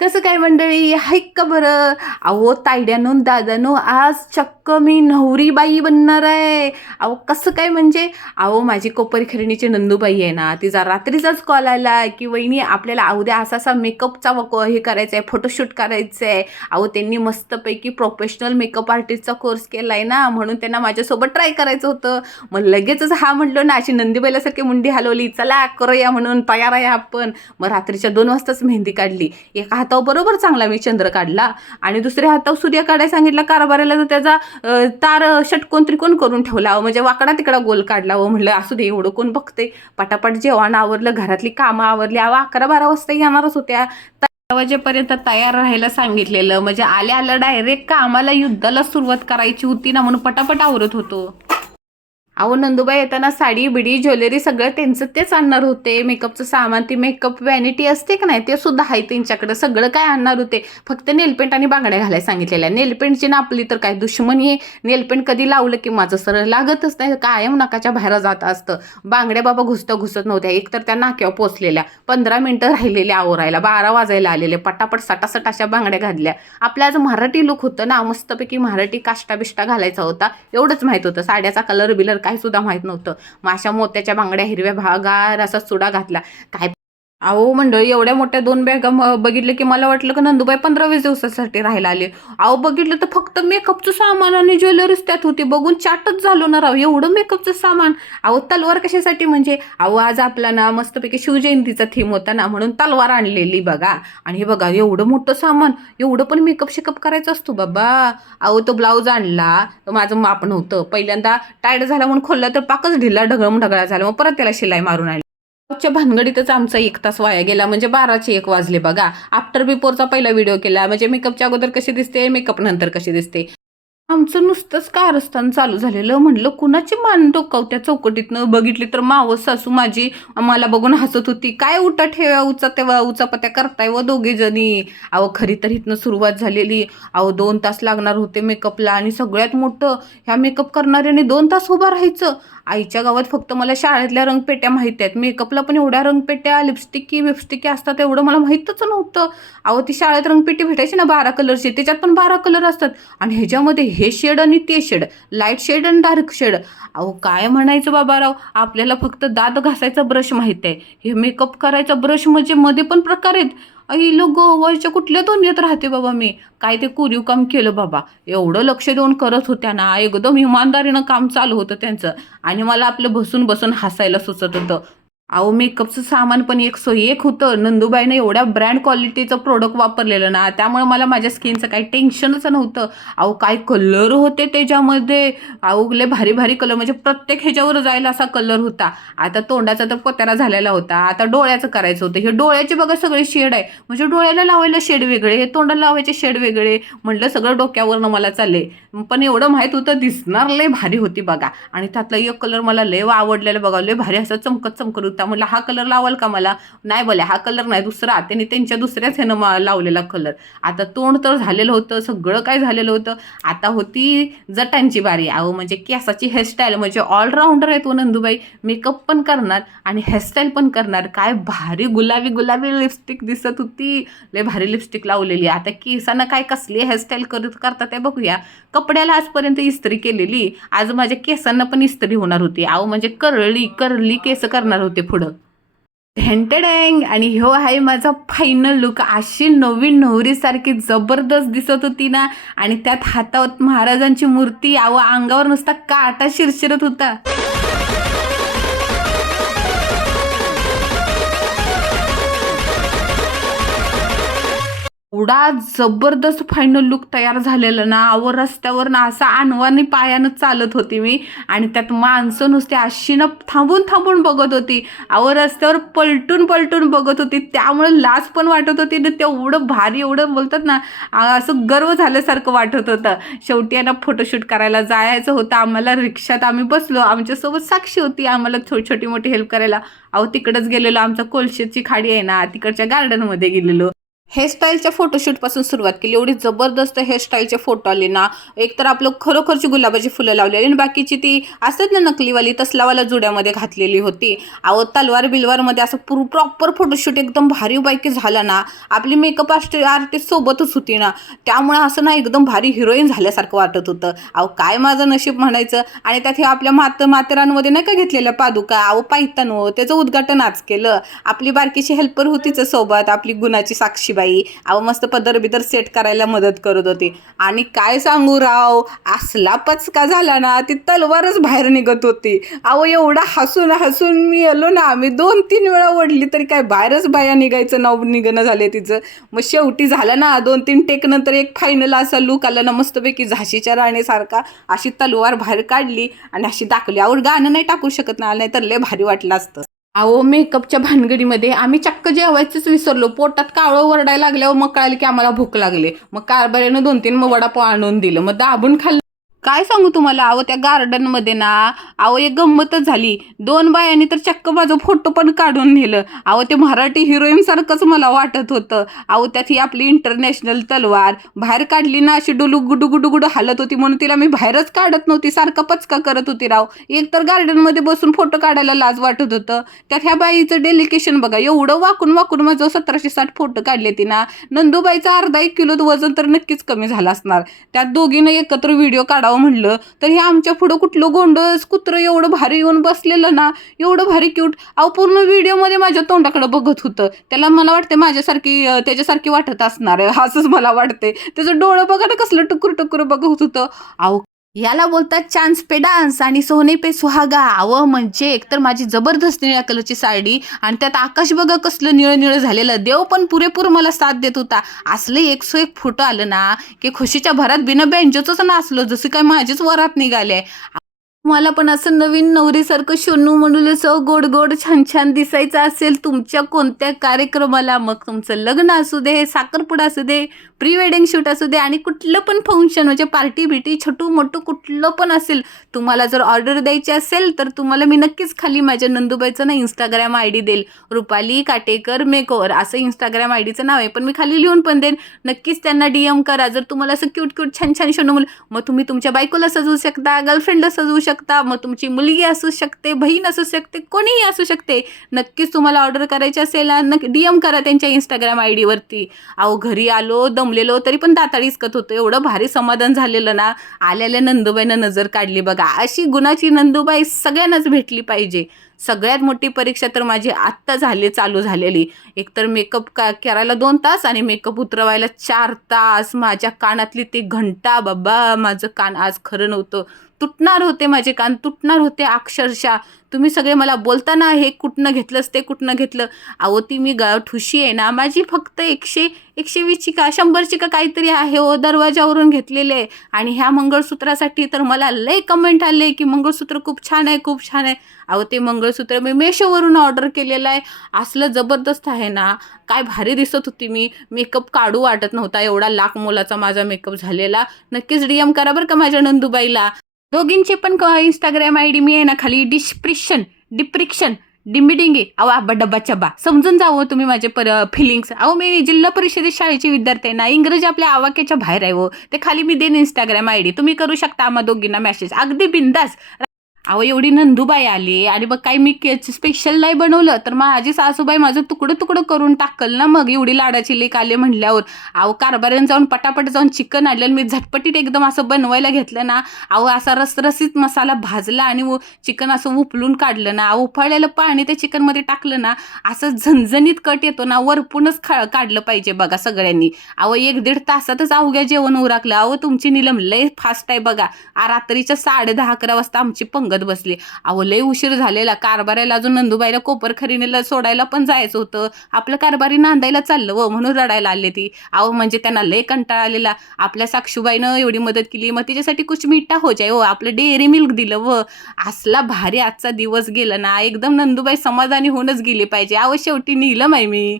कसं काय मंडळी? हाय का बरं? अहो तायड्यानो दादानो आज चक्क मी नवरीबाई बनणार आहे. अहो कसं काय म्हणजे? अहो माझी कोपरखिरणीची नंदूबाई आहे ना तिचा रात्रीचाच कॉल आला की वहिनी आपल्याला उद्या असा असा मेकअपचा वक हे करायचा आहे फोटोशूट करायचं आहे अहो त्यांनी मस्तपैकी प्रोफेशनल मेकअप आर्टिस्टचा कोर्स केला आहे ना म्हणून त्यांना माझ्यासोबत ट्राय करायचं होतं. मग लगेचच हा म्हणलो ना अशी नंदीबाईलासारखी मुंडी हलवली चला करूया म्हणून तयार आहे आपण. मग रात्रीच्या दोन वाजताच मेहंदी काढली. एका हातावर बरोबर चांगला मी चंद्र काढला आणि दुसऱ्या हातावर सूर्य काढायला सांगितलं कारभाराला तर त्याचा तार षटकोन त्रिकोण करून ठेवला. म्हणजे वाकडा तिकडा गोल काढला. हो, व म्हटलं असू दे एवढं कोण बघते पटापट जेवण आवरलं घरातली कामं आवरली. अहो अकरा बारा वाजता येणारच होत्या. वाजेपर्यंत तयार राहायला सांगितलेलं. म्हणजे आल्या आलं डायरेक्ट कामाला युद्धाला सुरुवात करायची होती ना म्हणून पटापट आवरत होतो. अहो नंदुबाई येताना साडी बिडी ज्वेलरी सगळं त्यांचं तेच आणणार होते. मेकअपचं सामान ती मेकअप व्हॅनिटी असते का नाही ते सुद्धा आहे त्यांच्याकडे. सगळं काय आणणार होते? फक्त नेलपेंट आणि बांगड्या घालायला सांगितलेल्या. नेलपेंटची ना आपली तर काय दुश्मनी आहे नेलपेंट कधी लावलं की माझं सरळ लागतच नाही. कायम नाकाच्या बाहेर जात असतं. बांगड्या बाबा घुसत घुसत नव्हत्या. एकतर त्या नाक्यावर पोचलेल्या. पंधरा मिनटं राहिलेल्या आवरायला. बारा वाजायला आलेले. पटापट सटासट अशा बांगड्या घातल्या. आपल्या आज मराठी लुक होतं ना मस्तपैकी मराठी काष्टा बिष्टा घालायचा होता. एवढंच माहीत होतं. साड्याचा कलर बिलर काही सुद्धा माहीत नव्हतं. मग अशा मोत्याच्या बांगड्या हिरव्या भागार असा सुडा घातला. काय अहो मंडळी एवढ्या मोठ्या दोन बॅगा बघितलं की मला वाटलं की नंदुबाई पंधरा वीस दिवसासाठी राहायला आले. अहो बघितलं तर फक्त मेकअपचं सामान आणि ज्वेलरीच त्यात होती. बघून चाटच झालो ना राव एवढं मेकअपचं सामान. अहो तलवार कशासाठी म्हणजे? अहो आज आपला ना मस्तपैकी शिवजयंतीचा थीम होता ना म्हणून तलवार आणलेली बघा. आणि हे बघा एवढं मोठं सामान एवढं पण मेकअप शेकअप करायचं असतो बाबा. अहो तो ब्लाऊज आणला तर माझं माप नव्हतं. पहिल्यांदा टायर्ड झाला म्हणून खोलला तर पाकच ढिला ढगळम ढगळा झाला. मग परत त्याला शिलाई मारून आली. च्या भानगडीतच आमचा एक तास वाया गेला. म्हणजे बाराचे एक वाजले बघा. आफ्टर बिफोरचा पहिला व्हिडिओ केला. म्हणजे मेकअपच्या अगोदर कशी दिसते? मेकअप नंतर कशी दिसते? आमचं नुसतंच कारस्थान चालू झालेलं. म्हणलं कुणाची मान डोकावत्या चौकटीतनं? बघितली तर मावस सासू माझी मला बघून हसत होती. काय उठा ठेवा उचा तेव्हा उचापत्या करताय व दोघे जणी? अहो खरी तर इथनं सुरुवात झालेली. अहो दोन तास लागणार होते मेकअपला आणि सगळ्यात मोठं ह्या मेकअप करणाऱ्याने दोन तास उभं राहायचं. आईच्या गावात फक्त मला शाळेतल्या रंगपेट्या माहिती आहेत. मेकअपला पण एवढ्या रंगपेट्या लिपस्टिकी विपस्टिकी असतात एवढं मला माहीतच नव्हतं. अहो ती शाळेत रंगपेटी भेटायची ना बारा कलरची त्याच्यात पण बारा कलर असतात. आणि ह्याच्यामध्ये हे शेड आणि ते शेड लाइट शेड आणि डार्क शेड अहो काय म्हणायचं बाबाराव? आपल्याला फक्त दात घासायचा ब्रश माहीत आहे. हे मेकअप करायचा ब्रश म्हणजे मध्ये पण प्रकार आहेत. आई लोक गोवाच्या कुठल्या दुनियेत राहते बाबा मी? काय ते कोरीव काम केलं बाबा. एवढं लक्ष देऊन करत होत्या ना एकदम इमानदारीनं काम चालू होतं त्यांचं. आणि मला आपलं बसून बसून हसायला सुचत होतं. अहो मेकअपचं सामान पण एक सो एक होतं. नंदुबाईनं एवढ्या ब्रँड क्वालिटीचं प्रोडक्ट वापरलेलं ना त्यामुळे मला माझ्या स्किनचं काही टेन्शनच नव्हतं. अहो काय कलर होते त्याच्यामध्ये? अहो लय भारी भारी कलर म्हणजे प्रत्येक ह्याच्यावर जायला असा कलर होता. आता तोंडाचा तर पत्यारा झालेला होता. आता डोळ्याचं करायचं होतं. हे डोळ्याचे बघा सगळे शेड आहे. म्हणजे डोळ्याला लावायला शेड वेगळे हे तोंडाला लावायचे शेड वेगळे. म्हटलं सगळं डोक्यावरनं मला चालले पण एवढं माहीत होतं दिसणार लय भारी होती बघा. आणि त्यातला एक कलर मला लय आवडलेला बघा. लय भारी असं चमकत चमकत होता. म्हटलं हा कलर लावाल का मला? नाही बोला हा कलर नाही दुसरा. त्यांनी त्यांच्या दुसऱ्याच ह्यानं लावलेला कलर आता तोंड तर झालेलं होतं सगळं काय झालेलं होतं. आता होती जटांची बारी. अहो म्हणजे केसाची हेअरस्टाईल म्हणजे ऑलराऊंडर आहे तो नंदूबाई. मेकअप पण करणार आणि हेअरस्टाईल पण करणार. काय भारी गुलाबी गुलाबी लिपस्टिक दिसत होती. लय भारी लिपस्टिक लावलेली. आता केसानं काय कसली हेअरस्टाईल करत करतात ते बघूया. कपड्याला आजपर्यंत इस्त्री केलेली. आज माझ्या केसांना पण इस्त्री होणार होती. अहो म्हणजे करळी करली केस करणार होते. पुढं. ढेंटडँग आणि ह्यो आहे माझा फायनल लुक अशी नवीन नवरीसारखी जबरदस्त दिसत होती ना. आणि त्यात हातावर महाराजांची मूर्ती अहो अंगावर नुसता काटा शिरशिरत होता. एवढा जबरदस्त फायनल लुक तयार झालेला ना. अव रस्त्यावर ना असा आणवानी पायानं चालत होती मी. आणि त्यात माणसं नुसते अशीनं थांबून थांबून बघत होती. अहो रस्त्यावर पलटून पलटून बघत होती. त्यामुळे लाज पण वाटत होती आणि तेवढं भारी एवढं बोलतात ना असं गर्व झाल्यासारखं वाटत होतं. शेवटी यांना फोटोशूट करायला जायचं होतं. आम्हाला रिक्षात आम्ही बसलो. आमच्यासोबत साक्षी होती. आम्हाला छोटी छोटी मोठी हेल्प करायला. अहो तिकडंच गेलेलो. आमचा कोलशेची खाडी आहे ना तिकडच्या गार्डनमध्ये गेलेलो. हेअरस्टाईलच्या फोटोशूटपासून सुरुवात केली. एवढी जबरदस्त हेअरस्टाईलचे फोटो आले ना. एक तर आपलं खरोखरची गुलाबाची फुलं लावलेली आणि बाकीची ती असतात ना नकलीवाली तसलावाला जुड्यामध्ये घातलेली होती. अहो तलवार बिलवारमध्ये असं पुर प्रॉपर फोटोशूट एकदम भारी बायकी झाला ना. आपली मेकअप आर्टिस्ट आर्टिस्ट सोबतच होती ना. त्यामुळे असं ना एकदम भारी हिरोईन झाल्यासारखं वाटत होतं. अहो काय माझं नशीब म्हणायचं? आणि त्यात हे आपल्या मात मातेरांमध्ये नाही का घेतलेल्या पादुका? अहो पायतान हो त्याचं उद्घाटन आज केलं. आपली बारकीशी हेल्पर होतीच सोबत. आपली गुणाची साक्षी बाई अहो मस्त पदर बिदर सेट करायला मदत करत होती. आणि काय सांगू राव असला पचका झाला ना ती तलवारच बाहेर निघत होती. अहो एवढा हसून हसून मी आलो ना आम्ही दोन तीन वेळा ओढली तरी काय बाहेरच बाया निघायचं नाव निघणं झाले तिचं. मग शेवटी झालं ना दोन तीन टेक नंतर एक फायनल असा लूक आला ना मस्तपैकी झाशीच्या राणीसारखा अशी तलवार बाहेर काढली आणि अशी दाखवली. आवड गाणं नाही टाकू शकत ना नाही तर लय भारी वाटलं असतं. अहो मेकअपच्या भानगडीमध्ये आम्ही चक्क जेवायचंच विसरलो. पोटात कावळं वरडायला लागल्यावर मग कळालं की आम्हाला भूक लागली. मग कारभाऱ्यानं दोन तीन मग वडापाव आणून दिलं. मग दाबून खाल्लं काय सांगू तुम्हाला? अहो त्या गार्डनमध्ये ना अहो एक गंमतच झाली. दोन बायांनी तर चक्क माझं फोटो पण काढून नेलं. अहो ते मराठी हिरोईनसारखंच मला वाटत होतं. अहो त्यात ही आपली इंटरनॅशनल तलवार बाहेर काढली ना अशी डुलू गुडू गुडू गुडू हालत होती म्हणून तिला मी बाहेरच काढत नव्हती. सारखा पचका करत होती राव. एक तर गार्डनमध्ये बसून फोटो काढायला लाज वाटत होतं. त्यात ह्या बाईचं डेलिकेशन बघा एवढं वाकून वाकून माझं सतराशे साठ फोटो काढले ती ना. नंदूबाईचं अर्धा एक किलो वजन तर नक्कीच कमी झालं असणार. त्यात दोघीनं एकत्र व्हिडिओ काढावं म्हणलं तर हे आमच्या पुढं कुठलं गोंडस कुत्रं एवढं भारी येऊन बसलेलं ना एवढं भारी क्यूट अहो पूर्ण व्हिडिओमध्ये माझ्या तोंडाकडं बघत होतं. त्याला मला वाटते माझ्यासारखी त्याच्यासारखी वाटत असणार आहे असंच मला वाटते त्याचं डोळं बघा ना कसलं टुकुर टुकुर बघत होतं. अहो याला बोलतात चान्स पे डान्स आणि सोने पे सुहागा. अव म्हणजे एकतर माझी जबरदस्त निळ्या कलरची साडी आणि त्यात आकाश बघा कसलं निळं निळं झालेलं. देव पण पुरेपूर मला साथ देत होता. असलं एक सो एक फोटो आलं ना की खुशीच्या भरात बिना बेंचच नाचलो जसं काय माझीच वरात निघाले. मला पण असं नवीन नवरीसारखं शोनू म्हणून गोड गोड छान छान दिसायचं असेल तुमच्या कोणत्या कार्यक्रमाला मग तुमचं लग्न असू दे साखरपुडा असू दे प्री वेडिंग शूट असू दे आणि कुठलं पण फंक्शन म्हणजे पार्टी बिटी छोटू मोठू कुठलं पण असेल तुम्हाला जर ऑर्डर द्यायची असेल तर तुम्हाला मी नक्कीच खाली माझ्या नंदुबाईचं ना इंस्टाग्राम आय डी देईल. रुपाली काटेकर मेकओवर असं इंस्टाग्राम आय डीचं नाव आहे पण मी खाली लिहून पण देईन. नक्कीच त्यांना डी एम करा. जर तुम्हाला असं क्यूट क्यूट छान छान शोनू मग तुम्ही तुमच्या बायकोला सजवू शकता गर्लफ्रेंडला सजवू शकता. मग तुमची मुलगी असू शकते बहीण असू शकते कोणीही असू शकते. नक्कीच तुम्हाला ऑर्डर करायची असेल नक्की डी एम करा त्यांच्या इंस्टाग्राम आय डीवरती अहो घरी आलो दमलेलो तरी पण दाताळी इचकत होतो. एवढं भारी समाधान झालेलं ना. आलेल्या नंदुबाईनं नजर काढली बघा. अशी गुणाची नंदुबाई सगळ्यांनाच भेटली पाहिजे. सगळ्यात मोठी परीक्षा तर माझी आत्ता झाली चालू झालेली. एकतर मेकअप का करायला दोन तास आणि मेकअप उतरवायला चार तास. माझ्या कानातली ती घंटा बाबा माझं कान आज खरं नव्हतं. तुटणार होते माझे कान तुटणार होते अक्षरशः. तुम्ही सगळे मला बोलताना हे कुठनं घेतलंस ते कुठनं घेतलं? अहो ती मी ग ठुशी आहे ना. माझी फक्त एकशे एकशे वीसची का शंभरची का काहीतरी आहे हो दरवाजावरून घेतलेले आहे. आणि ह्या मंगळसूत्रासाठी तर मला लय कमेंट आले की मंगळसूत्र खूप छान आहे खूप छान आहे. अहो ते मंगळसूत्र मी मेशोवरून ऑर्डर केलेलं आहे. असलं जबरदस्त आहे ना. काय भारी दिसत होती मी. मेकअप काढू वाटत नव्हता. एवढा लाख मोलाचा माझा मेकअप झालेला. नक्कीच डी एम करा बरं का माझ्या नंदुबाईला. दोघींचे पण इंस्टाग्राम आय डी मी आहे ना खाली. डिस्प्रिशन डिप्रिक्शन डिमिडिंगे अहो आबा डब्बा चब्बा समजून जावं हो तुम्ही माझे पर फिलिंग्स अहो मी जिल्हा परिषदेत शाळेचे विद्यार्थी आहे ना. इंग्रजी आपल्या आवाक्याच्या बाहेर आहे हो. ते खाली मी देईन इंस्टाग्राम आय डी तुम्ही करू शकता आम्हा दोघींना मेसेज अगदी बिंदास. अहो एवढी नंदूबाई आली. आणि मग काही मी केच स्पेशल नाही बनवलं. तर माझी सासूबाई माझं तुकडं तुकडं करून टाकल ना मग. एवढी लाडाची लेक आले म्हणल्यावर. अहो कारभाऱ्यानं जाऊन पटापट जाऊन चिकन आणलं आणि मी झटपटीत एकदम असं बनवायला घेतलं ना. अहो असा रसरसीत मसाला भाजला आणि व चिकन असं उपलून काढलं ना. उफाळलेलं पाणी त्या चिकनमध्ये टाकलं ना. असं झणझणीत कट येतो ना. वरपूनच खा काढलं पाहिजे बघा सगळ्यांनी. अहो एक दीड तासातच अवघ्या जेवण उराकलं. अहो तुमची निलम लय फास्ट आहे बघा. आ रात्रीच्या साडे दहा अकरा वाजता आमची पंगत बसली. अहो लय उशीर झालेला. कारभाऱ्याला अजून नंदुबाईला कोपर खरीनेला सोडायला पण जायचं होतं. आपलं कारभारी नांदायला चाललं व म्हणून रडायला आले ती. अहो म्हणजे त्यांना लय कंटाळा आलेला. आपल्या साक्षूबाईनं एवढी मदत केली. मग तिच्यासाठी कुछ मिठा हो जाय हो. आपलं डेअरी मिल्क दिलं व. असला भारी आजचा दिवस गेला ना एकदम नंदुबाई समाधानी होऊनच गेली पाहिजे. अहो शेवटी नेलं माय मी.